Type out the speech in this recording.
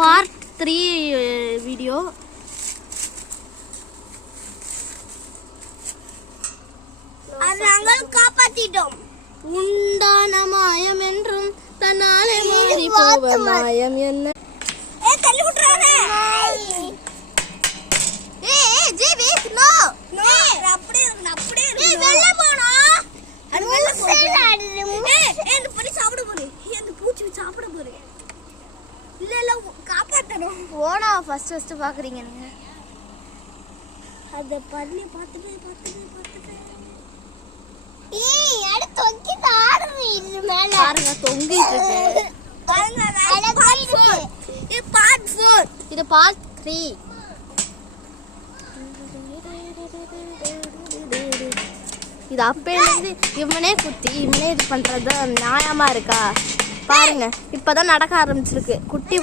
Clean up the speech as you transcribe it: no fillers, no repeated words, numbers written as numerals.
Part 3 video. நாங்கள் காப்பாத்திட்டோம். உண்டான மாயம் என்றும் தன்னாலே மாறி போவ மாயம் என்ன? தள்ளி விட்டுறானே. ஜிவி நோ நோ அப்படியே வெளிய போடா. அது வெளிய போடு. இந்த பண்ணி சாப்பிட போறே. இந்த பூச்சி சாப்பிட போறே. இல்ல காப்பாத்தணும். ஓனா ஃபர்ஸ்ட் பாக்குறீங்க நீங்க. அத பண்ணி பார்த்துட்டு அட தொங்கி தாருங்க இது மேல. பாருங்க தொங்கிட்டு இருக்கு. பாருங்க இது பார்ட் 4. இது பார்ட் 3. இது அப்பேலேருந்து இவனே குத்தி இவனே இது பண்றது நியாயமா இருக்கா? பாருங்க இப்பதான் நடக்க ஆரம்பிச்சிருக்கு குட்டி.